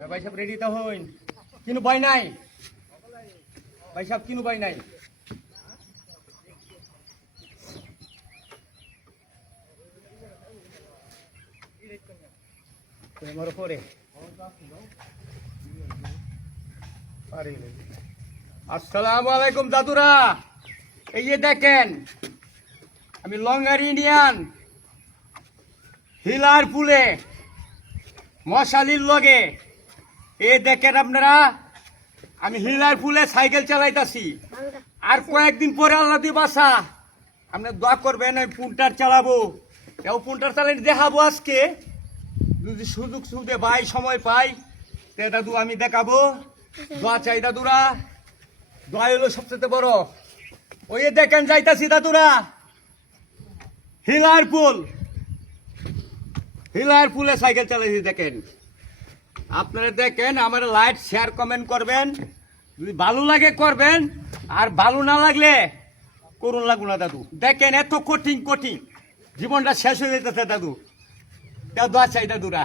ভাই সাহেব রেডি তো হইন কিনু ভাই নাই ভাই সাহেব কিনু ভাই নাই আমার পরে আসসালামু আলাইকুম দাদুরা। এই যে দেখেন আমি লঙ্গার ইন্ডিয়ান হিলার পুলে মশালির লগে এই দেখেন আপনারা আমি হিলার পুলে সাইকেল চালাইতাছি। আর কয়েকদিন পরে আল্লাহ দি বাসা আপনার দোয়া করবেন আমি পুনটার চালাবো। এও পুনটার চালাই দেখাবো আজকে যদি সুযোগ সুবিধে ভাই সময় পাই তে দাদু আমি দেখাবো। দোয়া চাই দাদুরা, দোয়া হলো সবচেয়ে বড়। ওই দেখেন যাইতাছি দাদুরা হিলার পুলে সাইকেল চালাইছি। দেখেন আপনারা দেখেন আমার লাইক শেয়ার কমেন্ট করবেন, যদি ভালো লাগে করবেন আর ভালো না লাগলে করুন লাগু না দাদু। দেখেন এত কঠিন জীবনটা শেষ হয়ে যেতেছে দাদু। দোয়া চাই দাদুরা।